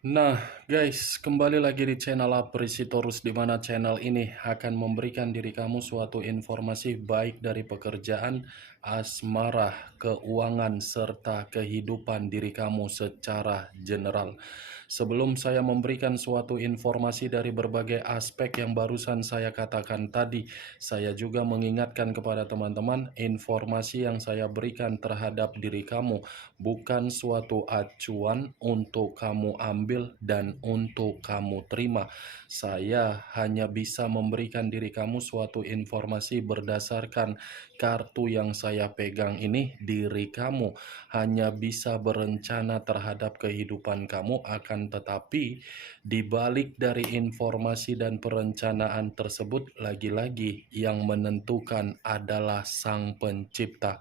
Nah, guys, kembali lagi di channel Apresitorus di mana channel ini akan memberikan diri kamu suatu informasi baik dari pekerjaan, asmara, keuangan, serta kehidupan diri kamu secara general. Sebelum saya memberikan suatu informasi dari berbagai aspek yang barusan saya katakan tadi, saya juga mengingatkan kepada teman-teman informasi yang saya berikan terhadap diri kamu bukan suatu acuan untuk kamu ambil dan untuk kamu terima. Saya hanya bisa memberikan diri kamu suatu informasi berdasarkan kartu yang saya pegang ini. Diri kamu hanya bisa berencana terhadap kehidupan kamu, akan tetapi di balik dari informasi dan perencanaan tersebut, lagi-lagi yang menentukan adalah Sang Pencipta.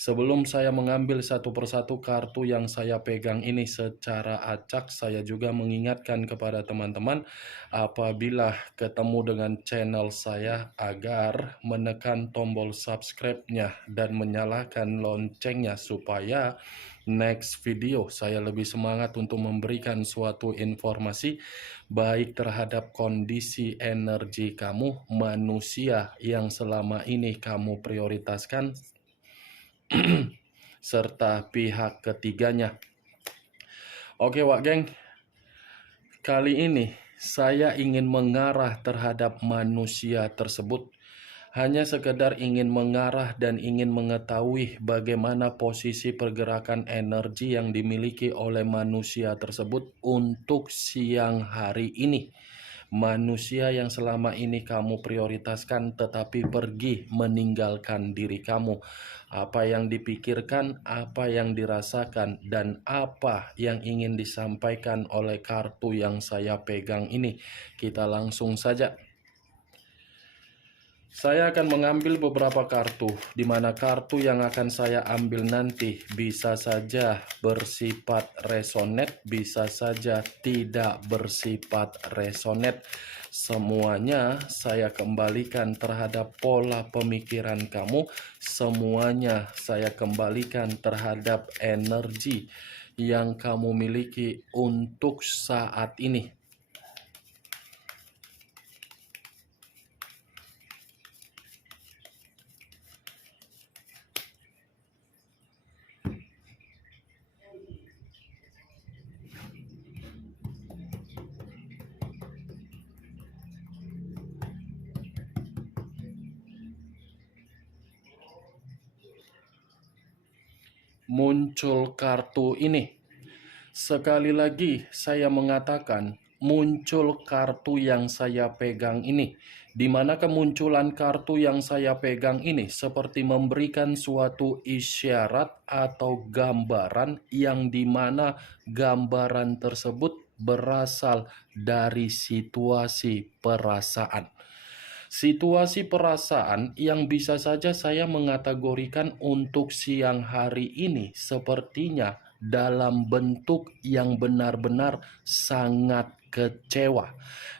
Sebelum saya mengambil satu persatu kartu yang saya pegang ini secara acak, saya juga mengingatkan kepada teman-teman apabila ketemu dengan channel saya agar menekan tombol subscribe-nya dan menyalakan loncengnya supaya next video saya lebih semangat untuk memberikan suatu informasi baik terhadap kondisi energi kamu, manusia yang selama ini kamu prioritaskan, serta pihak ketiganya. Oke Wak Geng, kali ini saya ingin mengarah terhadap manusia tersebut. Hanya sekedar ingin mengarah dan ingin mengetahui bagaimana posisi pergerakan energi yang dimiliki oleh manusia tersebut untuk siang hari ini. Manusia yang selama ini kamu prioritaskan tetapi pergi meninggalkan diri kamu. Apa yang dipikirkan, apa yang dirasakan, dan apa yang ingin disampaikan oleh kartu yang saya pegang ini. Kita langsung saja. Saya akan mengambil beberapa kartu, di mana kartu yang akan saya ambil nanti bisa saja bersifat resonate, bisa saja tidak bersifat resonate. Semuanya saya kembalikan terhadap pola pemikiran kamu, semuanya saya kembalikan terhadap energi yang kamu miliki untuk saat ini. Muncul kartu ini. Sekali lagi saya mengatakan muncul kartu yang saya pegang ini. Di mana kemunculan kartu yang saya pegang ini seperti memberikan suatu isyarat atau gambaran yang dimana gambaran tersebut berasal dari situasi perasaan. Situasi perasaan yang bisa saja saya mengategorikan untuk siang hari ini sepertinya dalam bentuk yang benar-benar sangat kecewa.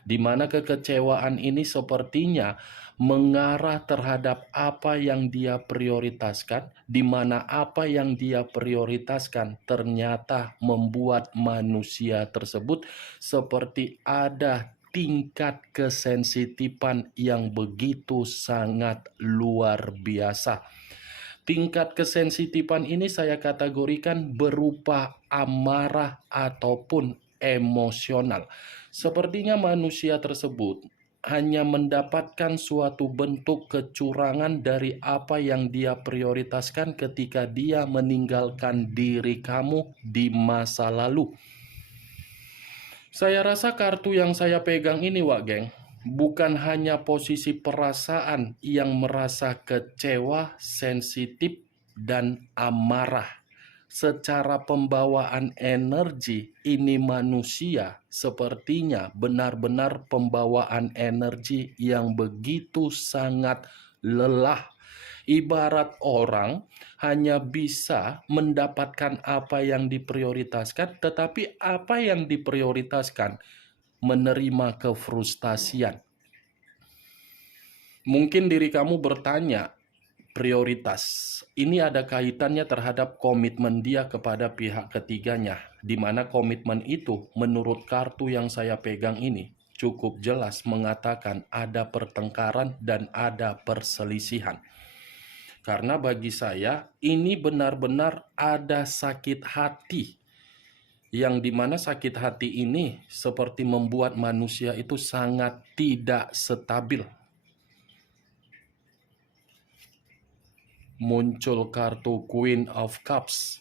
Di mana kekecewaan ini sepertinya mengarah terhadap apa yang dia prioritaskan, di mana apa yang dia prioritaskan ternyata membuat manusia tersebut seperti ada tingkat kesensitifan yang begitu sangat luar biasa. Tingkat kesensitifan ini saya kategorikan berupa amarah ataupun emosional. Sepertinya manusia tersebut hanya mendapatkan suatu bentuk kecurangan dari apa yang dia prioritaskan ketika dia meninggalkan diri kamu di masa lalu. Saya rasa kartu yang saya pegang ini, Wak Geng, bukan hanya posisi perasaan yang merasa kecewa, sensitif, dan amarah. Secara pembawaan energi, ini manusia sepertinya benar-benar pembawaan energi yang begitu sangat lelah. Ibarat orang hanya bisa mendapatkan apa yang diprioritaskan, tetapi apa yang diprioritaskan menerima kefrustasian. Mungkin diri kamu bertanya, prioritas. Ini ada kaitannya terhadap komitmen dia kepada pihak ketiganya, di mana komitmen itu menurut kartu yang saya pegang ini cukup jelas mengatakan ada pertengkaran dan ada perselisihan. Karena bagi saya ini benar-benar ada sakit hati, yang dimana sakit hati ini seperti membuat manusia itu sangat tidak stabil. Muncul kartu Queen of Cups,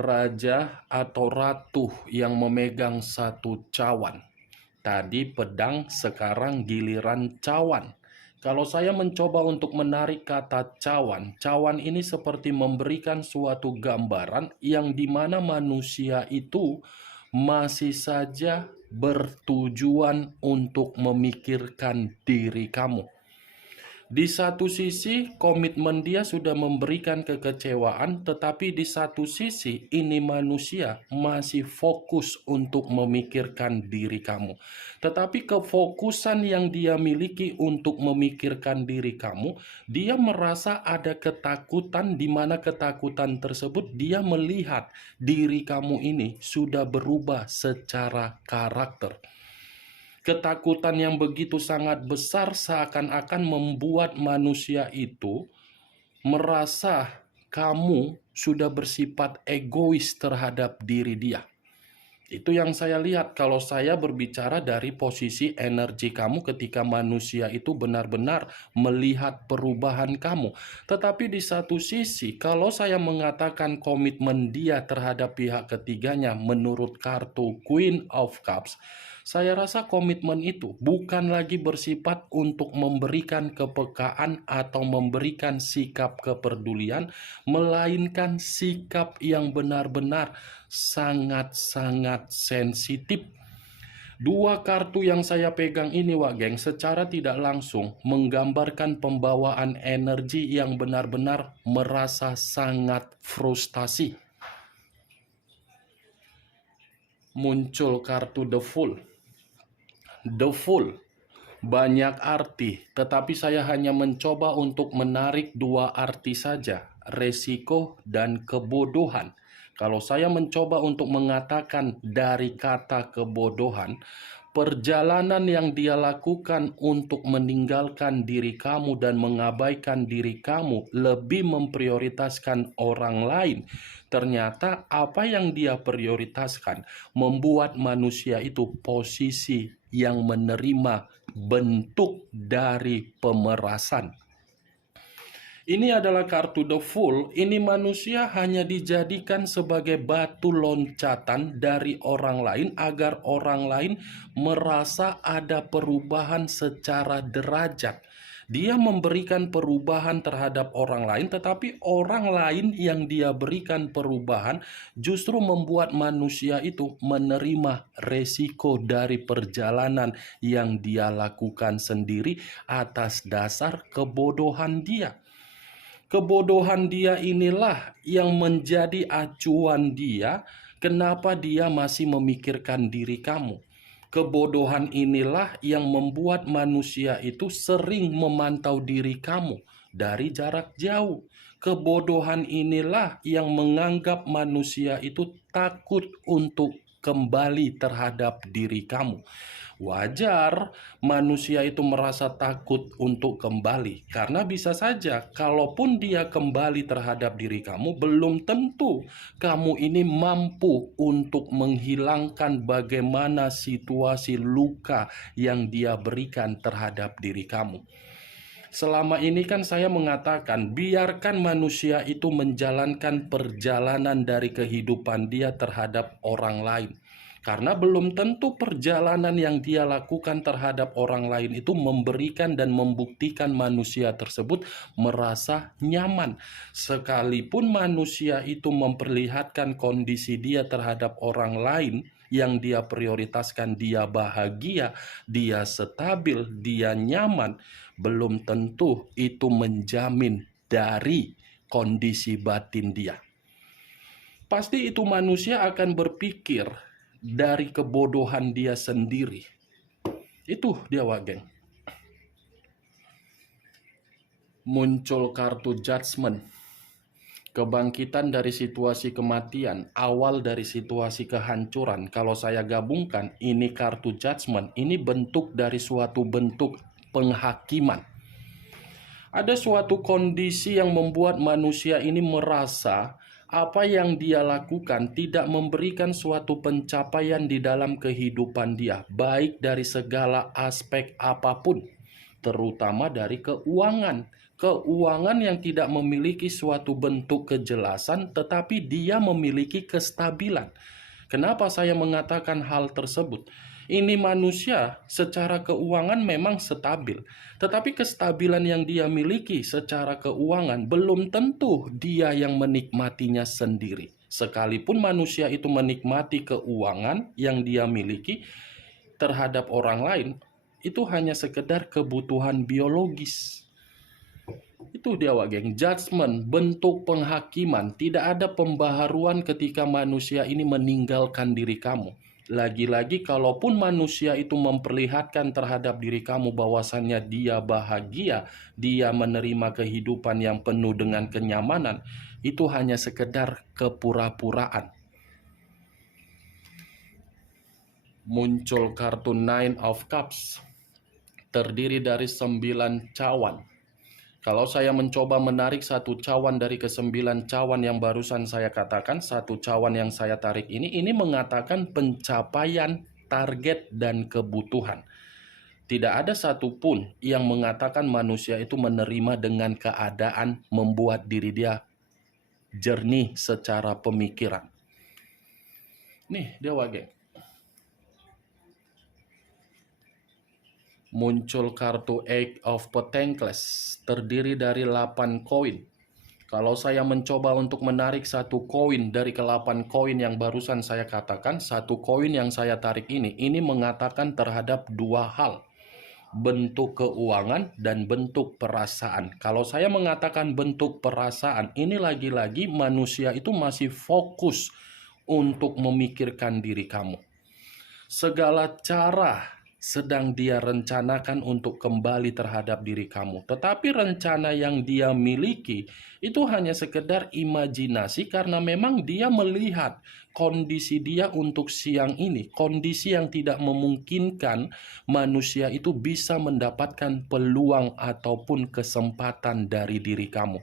raja atau ratu yang memegang satu cawan. Tadi pedang, sekarang giliran cawan. Kalau saya mencoba untuk menarik kata cawan, cawan ini seperti memberikan suatu gambaran yang dimana manusia itu masih saja bertujuan untuk memikirkan diri kamu. Di satu sisi, komitmen dia sudah memberikan kekecewaan, tetapi di satu sisi, ini manusia masih fokus untuk memikirkan diri kamu. Tetapi kefokusan yang dia miliki untuk memikirkan diri kamu, dia merasa ada ketakutan, di mana ketakutan tersebut dia melihat diri kamu ini sudah berubah secara karakter. Ketakutan yang begitu sangat besar seakan-akan membuat manusia itu merasa kamu sudah bersifat egois terhadap diri dia. Itu yang saya lihat kalau saya berbicara dari posisi energi kamu ketika manusia itu benar-benar melihat perubahan kamu. Tetapi di satu sisi, kalau saya mengatakan komitmen dia terhadap pihak ketiganya menurut kartu Queen of Cups, saya rasa komitmen itu bukan lagi bersifat untuk memberikan kepekaan atau memberikan sikap kepedulian, melainkan sikap yang benar-benar sangat-sangat sensitif. Dua kartu yang saya pegang ini, Wak Geng, secara tidak langsung menggambarkan pembawaan energi yang benar-benar merasa sangat frustasi. Muncul kartu The Fool. The Fool banyak arti, tetapi saya hanya mencoba untuk menarik dua arti saja, resiko dan kebodohan. Kalau saya mencoba untuk mengatakan dari kata kebodohan, perjalanan yang dia lakukan untuk meninggalkan diri kamu dan mengabaikan diri kamu, lebih memprioritaskan orang lain. Ternyata apa yang dia prioritaskan membuat manusia itu posisi yang menerima bentuk dari pemerasan. Ini adalah kartu The Fool. Ini manusia hanya dijadikan sebagai batu loncatan dari orang lain agar orang lain merasa ada perubahan secara derajat. Dia memberikan perubahan terhadap orang lain, tetapi orang lain yang dia berikan perubahan justru membuat manusia itu menerima resiko dari perjalanan yang dia lakukan sendiri atas dasar kebodohan dia. Kebodohan dia inilah yang menjadi acuan dia, kenapa dia masih memikirkan diri kamu. Kebodohan inilah yang membuat manusia itu sering memantau diri kamu dari jarak jauh. Kebodohan inilah yang menganggap manusia itu takut untuk kembali terhadap diri kamu. Wajar manusia itu merasa takut untuk kembali, karena bisa saja kalaupun dia kembali terhadap diri kamu, belum tentu kamu ini mampu untuk menghilangkan bagaimana situasi luka yang dia berikan terhadap diri kamu. Selama ini kan saya mengatakan, biarkan manusia itu menjalankan perjalanan dari kehidupan dia terhadap orang lain. Karena belum tentu perjalanan yang dia lakukan terhadap orang lain itu memberikan dan membuktikan manusia tersebut merasa nyaman. Sekalipun manusia itu memperlihatkan kondisi dia terhadap orang lain yang dia prioritaskan, dia bahagia, dia stabil, dia nyaman, belum tentu itu menjamin dari kondisi batin dia. Pasti itu manusia akan berpikir dari kebodohan dia sendiri. Itu dia, Wak Geng. Muncul kartu judgment, kebangkitan dari situasi kematian, awal dari situasi kehancuran. Kalau saya gabungkan, ini kartu judgment, ini bentuk dari suatu bentuk penghakiman. Ada suatu kondisi yang membuat manusia ini merasa apa yang dia lakukan tidak memberikan suatu pencapaian di dalam kehidupan dia, baik dari segala aspek apapun, terutama dari keuangan. Keuangan yang tidak memiliki suatu bentuk kejelasan, tetapi dia memiliki kestabilan. Kenapa saya mengatakan hal tersebut? Ini manusia secara keuangan memang stabil, tetapi kestabilan yang dia miliki secara keuangan belum tentu dia yang menikmatinya sendiri. Sekalipun manusia itu menikmati keuangan yang dia miliki terhadap orang lain, itu hanya sekedar kebutuhan biologis. Itu dia geng, judgment, bentuk penghakiman. Tidak ada pembaharuan ketika manusia ini meninggalkan diri kamu. Lagi-lagi kalaupun manusia itu memperlihatkan terhadap diri kamu bahwasannya dia bahagia, dia menerima kehidupan yang penuh dengan kenyamanan, itu hanya sekedar kepura-puraan. Muncul kartu Nine of Cups, terdiri dari 9 cawan. Kalau saya mencoba menarik satu cawan dari ke-9 cawan yang barusan saya katakan, satu cawan yang saya tarik ini mengatakan pencapaian target dan kebutuhan. Tidak ada satupun yang mengatakan manusia itu menerima dengan keadaan membuat diri dia jernih secara pemikiran. Nih, dia wage. Muncul kartu Eight of Pentacles, terdiri dari 8 koin. Kalau saya mencoba untuk menarik satu koin dari ke-8 koin yang barusan saya katakan, satu koin yang saya tarik ini mengatakan terhadap dua hal. Bentuk keuangan dan bentuk perasaan. Kalau saya mengatakan bentuk perasaan, ini lagi-lagi manusia itu masih fokus untuk memikirkan diri kamu. Segala cara sedang dia rencanakan untuk kembali terhadap diri kamu. Tetapi rencana yang dia miliki itu hanya sekedar imajinasi karena memang dia melihat kondisi dia untuk siang ini. Kondisi yang tidak memungkinkan manusia itu bisa mendapatkan peluang ataupun kesempatan dari diri kamu.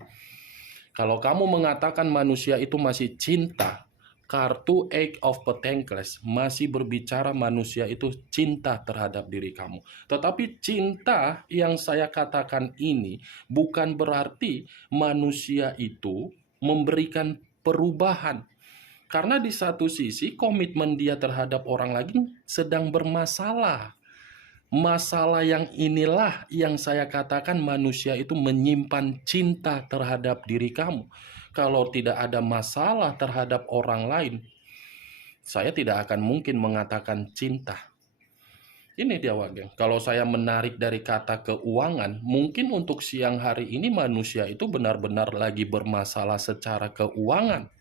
Kalau kamu mengatakan manusia itu masih cinta, kartu Eight of Pentacles masih berbicara manusia itu cinta terhadap diri kamu. Tetapi cinta yang saya katakan ini bukan berarti manusia itu memberikan perubahan. Karena di satu sisi komitmen dia terhadap orang lain sedang bermasalah. Masalah yang inilah yang saya katakan manusia itu menyimpan cinta terhadap diri kamu. Kalau tidak ada masalah terhadap orang lain, saya tidak akan mungkin mengatakan cinta. Ini dia geng. Kalau saya menarik dari kata keuangan, mungkin untuk siang hari ini manusia itu benar-benar lagi bermasalah secara keuangan.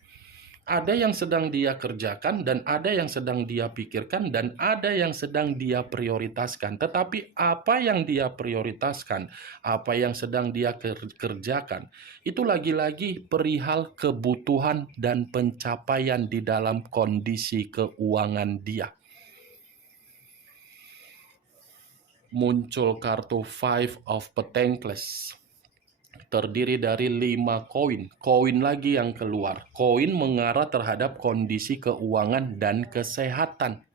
Ada yang sedang dia kerjakan dan ada yang sedang dia pikirkan dan ada yang sedang dia prioritaskan. Tetapi apa yang dia prioritaskan, apa yang sedang dia kerjakan, itu lagi-lagi perihal kebutuhan dan pencapaian di dalam kondisi keuangan dia. Muncul kartu Five of Pentacles, terdiri dari 5 koin. Koin lagi yang keluar. Koin mengarah terhadap kondisi keuangan dan kesehatan.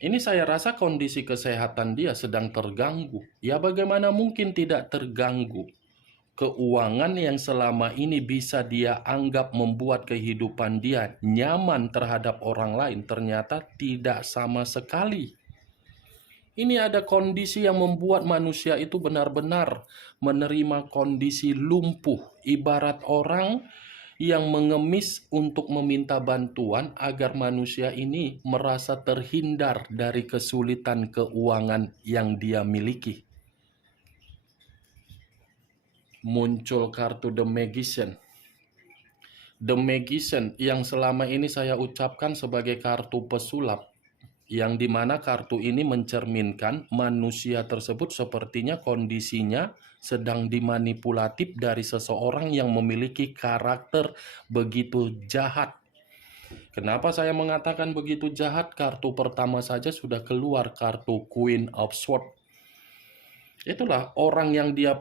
Ini saya rasa kondisi kesehatan dia sedang terganggu. Ya bagaimana mungkin tidak terganggu? Keuangan yang selama ini bisa dia anggap membuat kehidupan dia nyaman terhadap orang lain ternyata tidak sama sekali. Ini ada kondisi yang membuat manusia itu benar-benar menerima kondisi lumpuh. Ibarat orang yang mengemis untuk meminta bantuan agar manusia ini merasa terhindar dari kesulitan keuangan yang dia miliki. Muncul kartu The Magician. The Magician yang selama ini saya ucapkan sebagai kartu pesulap. yang dimana kartu ini mencerminkan manusia tersebut sepertinya kondisinya sedang dimanipulatif dari seseorang yang memiliki karakter begitu jahat. Kenapa saya mengatakan begitu jahat? Kartu pertama saja sudah keluar, kartu Queen of Swords. Itulah orang yang dia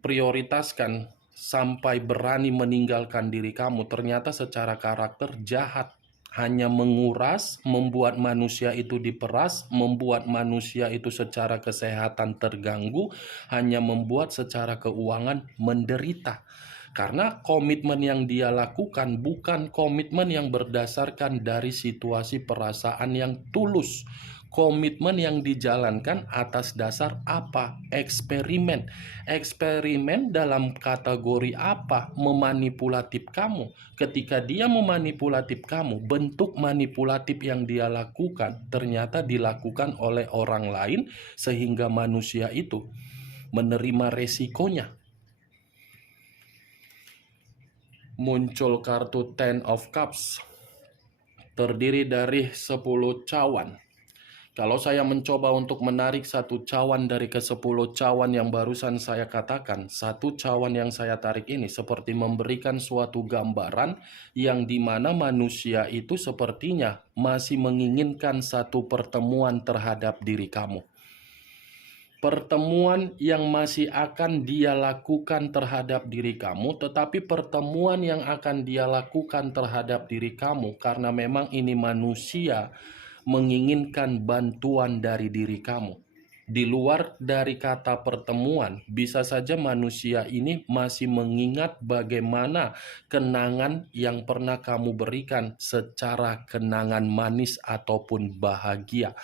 prioritaskan sampai berani meninggalkan diri kamu, ternyata secara karakter jahat. Hanya menguras, membuat manusia itu diperas, membuat manusia itu secara kesehatan terganggu, hanya membuat secara keuangan menderita. Karena komitmen yang dia lakukan bukan komitmen yang berdasarkan dari situasi perasaan yang tulus. Komitmen yang dijalankan atas dasar apa? Eksperimen. Eksperimen dalam kategori apa? Memanipulatif kamu. Ketika dia memanipulatif kamu, bentuk manipulatif yang dia lakukan ternyata dilakukan oleh orang lain sehingga manusia itu menerima resikonya. Muncul kartu Ten of Cups, terdiri dari 10 cawan. Kalau saya mencoba untuk menarik satu cawan dari ke-10 cawan yang barusan saya katakan, satu cawan yang saya tarik ini seperti memberikan suatu gambaran yang dimana manusia itu sepertinya masih menginginkan satu pertemuan terhadap diri kamu. Pertemuan yang masih akan dia lakukan terhadap diri kamu, tetapi pertemuan yang akan dia lakukan terhadap diri kamu karena memang ini manusia menginginkan bantuan dari diri kamu. Di luar dari kata pertemuan, bisa saja manusia ini masih mengingat bagaimana kenangan yang pernah kamu berikan secara kenangan manis ataupun bahagia.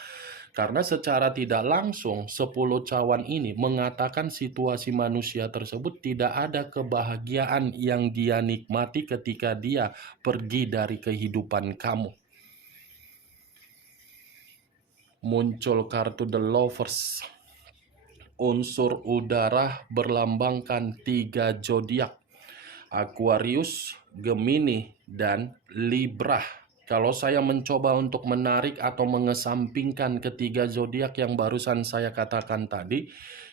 Karena secara tidak langsung 10 cawan ini mengatakan situasi manusia tersebut tidak ada kebahagiaan yang dia nikmati ketika dia pergi dari kehidupan kamu. Muncul kartu The Lovers. Unsur udara berlambangkan 3 zodiak: Aquarius, Gemini, dan Libra. Kalau saya mencoba untuk menarik atau mengesampingkan ketiga zodiak yang barusan saya katakan tadi,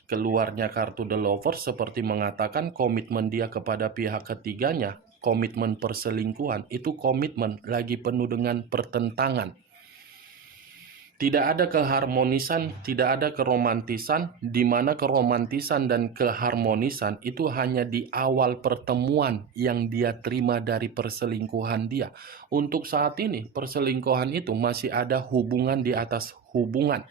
keluarnya kartu The Lovers seperti mengatakan komitmen dia kepada pihak ketiganya, komitmen perselingkuhan, itu komitmen lagi penuh dengan pertentangan. Tidak ada keharmonisan, tidak ada keromantisan, di mana keromantisan dan keharmonisan itu hanya di awal pertemuan yang dia terima dari perselingkuhan dia. Untuk saat ini, perselingkuhan itu masih ada hubungan di atas hubungan.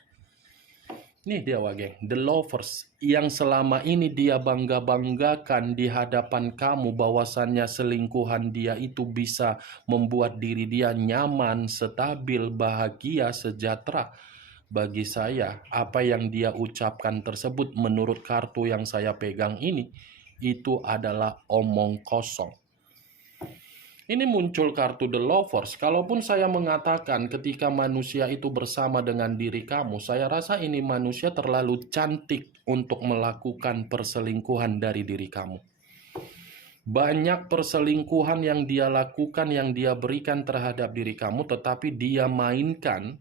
Nih dia wageng, The Lovers, yang selama ini dia bangga-banggakan di hadapan kamu bahwasannya selingkuhan dia itu bisa membuat diri dia nyaman, stabil, bahagia, sejahtera. Bagi saya, apa yang dia ucapkan tersebut menurut kartu yang saya pegang ini, itu adalah omong kosong. Ini muncul kartu The Lovers. Kalaupun saya mengatakan ketika manusia itu bersama dengan diri kamu, saya rasa ini manusia terlalu cantik untuk melakukan perselingkuhan dari diri kamu. Banyak perselingkuhan yang dia lakukan, yang dia berikan terhadap diri kamu, tetapi dia mainkan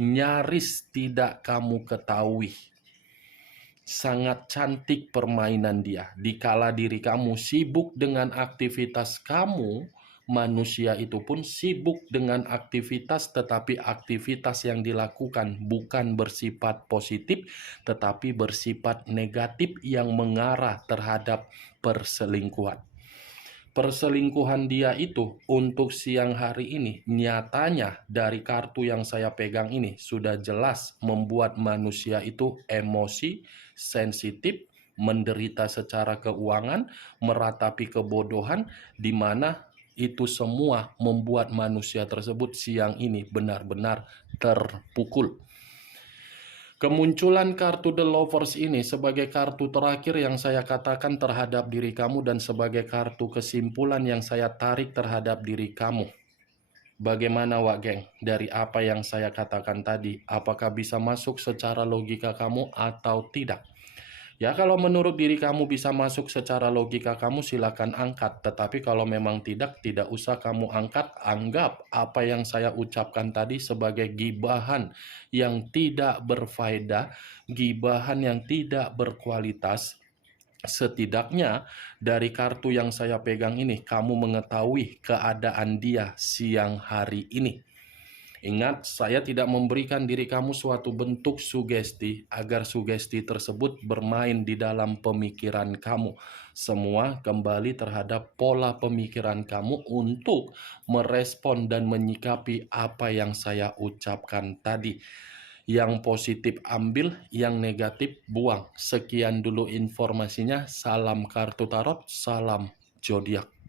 nyaris tidak kamu ketahui. Sangat cantik permainan dia. Dikala diri kamu sibuk dengan aktivitas kamu, manusia itu pun sibuk dengan aktivitas, tetapi aktivitas yang dilakukan bukan bersifat positif, tetapi bersifat negatif yang mengarah terhadap perselingkuhan. Perselingkuhan dia itu untuk siang hari ini nyatanya dari kartu yang saya pegang ini sudah jelas membuat manusia itu emosi, sensitif, menderita secara keuangan, meratapi kebodohan, di mana itu semua membuat manusia tersebut siang ini benar-benar terpukul. Kemunculan kartu The Lovers ini sebagai kartu terakhir yang saya katakan terhadap diri kamu dan sebagai kartu kesimpulan yang saya tarik terhadap diri kamu. Bagaimana Wak Geng dari apa yang saya katakan tadi? Apakah bisa masuk secara logika kamu atau tidak? Ya kalau menurut diri kamu bisa masuk secara logika kamu silakan angkat, tetapi kalau memang tidak usah kamu angkat, anggap apa yang saya ucapkan tadi sebagai gibahan yang tidak berfaedah, gibahan yang tidak berkualitas. Setidaknya dari kartu yang saya pegang ini, kamu mengetahui keadaan dia siang hari ini. Ingat, saya tidak memberikan diri kamu suatu bentuk sugesti agar sugesti tersebut bermain di dalam pemikiran kamu. Semua kembali terhadap pola pemikiran kamu untuk merespon dan menyikapi apa yang saya ucapkan tadi. Yang positif ambil, yang negatif buang. Sekian dulu informasinya. Salam kartu tarot, salam zodiak.